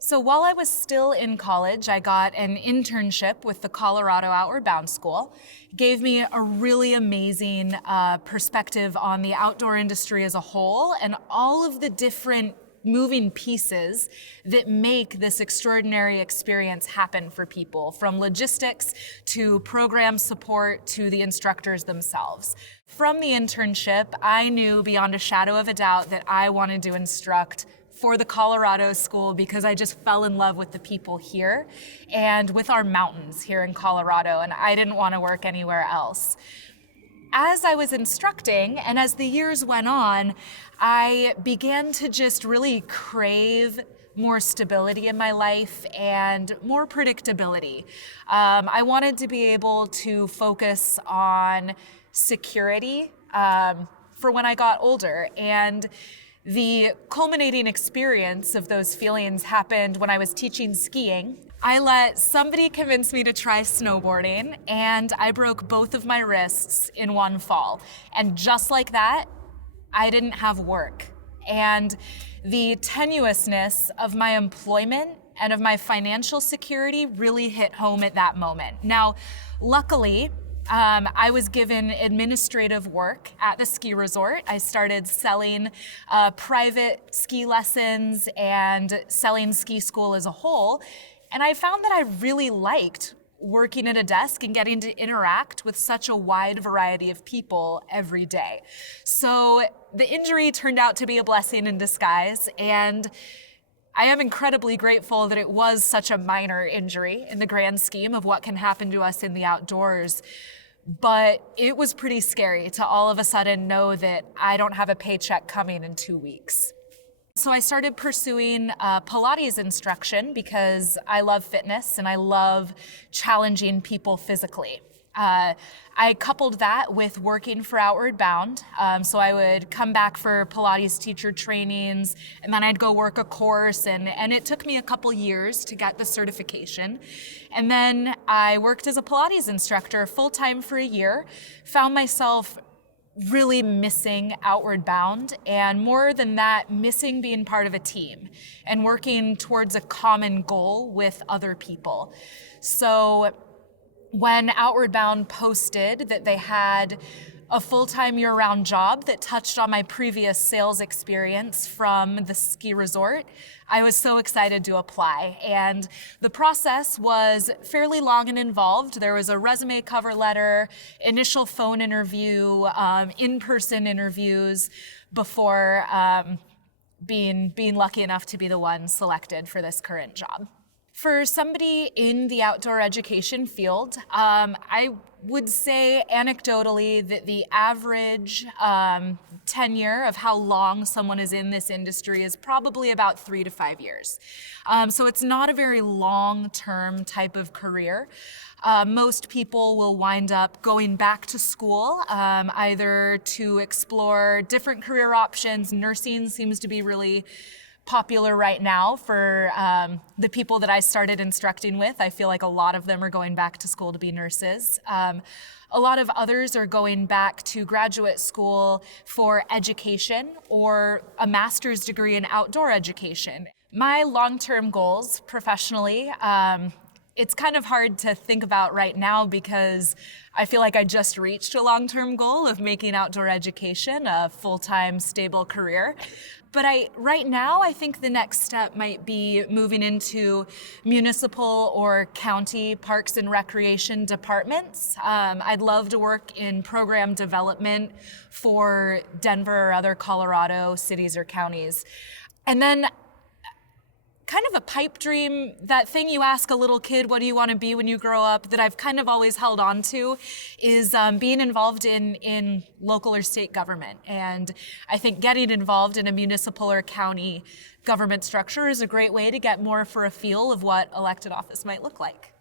So while I was still in college, I got an internship with the Colorado Outward Bound School. It gave me a really amazing perspective on the outdoor industry as a whole and all of the different moving pieces that make this extraordinary experience happen for people, from logistics to program support to the instructors themselves. From the internship, I knew beyond a shadow of a doubt that I wanted to instruct for the Colorado School because I just fell in love with the people here and with our mountains here in Colorado, and I didn't want to work anywhere else. As I was instructing and as the years went on, I began to just really crave more stability in my life and more predictability. I wanted to be able to focus on security for when I got older, and the culminating experience of those feelings happened when I was teaching skiing. I let somebody convince me to try snowboarding, and I broke both of my wrists in one fall. And just like that, I didn't have work. And the tenuousness of my employment and of my financial security really hit home at that moment. Now, luckily, I was given administrative work at the ski resort. I started selling private ski lessons and selling ski school as a whole. And I found that I really liked working at a desk and getting to interact with such a wide variety of people every day. So the injury turned out to be a blessing in disguise, and I am incredibly grateful that it was such a minor injury in the grand scheme of what can happen to us in the outdoors. But it was pretty scary to all of a sudden know that I don't have a paycheck coming in 2 weeks. So I started pursuing Pilates instruction because I love fitness and I love challenging people physically. I coupled that with working for Outward Bound. So I would come back for Pilates teacher trainings, and then I'd go work a course, and it took me a couple years to get the certification. And then I worked as a Pilates instructor full-time for a year, found myself really missing Outward Bound, and more than that, missing being part of a team and working towards a common goal with other people. So when Outward Bound posted that they had a full-time year-round job that touched on my previous sales experience from the ski resort, I was so excited to apply. And the process was fairly long and involved. There was a resume cover letter, initial phone interview, in-person interviews before being lucky enough to be the one selected for this current job. For somebody in the outdoor education field, I would say anecdotally that the average tenure of how long someone is in this industry is probably about 3 to 5 years. So it's not a very long-term type of career. Most people will wind up going back to school, either to explore different career options. Nursing seems to be really popular right now for the people that I started instructing with. I feel like a lot of them are going back to school to be nurses. A lot of others are going back to graduate school for education or a master's degree in outdoor education. My long-term goals professionally, it's kind of hard to think about right now because I feel like I just reached a long-term goal of making outdoor education a full-time, stable career. But right now, I think the next step might be moving into municipal or county parks and recreation departments. I'd love to work in program development for Denver or other Colorado cities or counties. And then kind of a pipe dream, that thing you ask a little kid, what do you want to be when you grow up, that I've kind of always held on to, is being involved in local or state government. And I think getting involved in a municipal or county government structure is a great way to get more for a feel of what elected office might look like.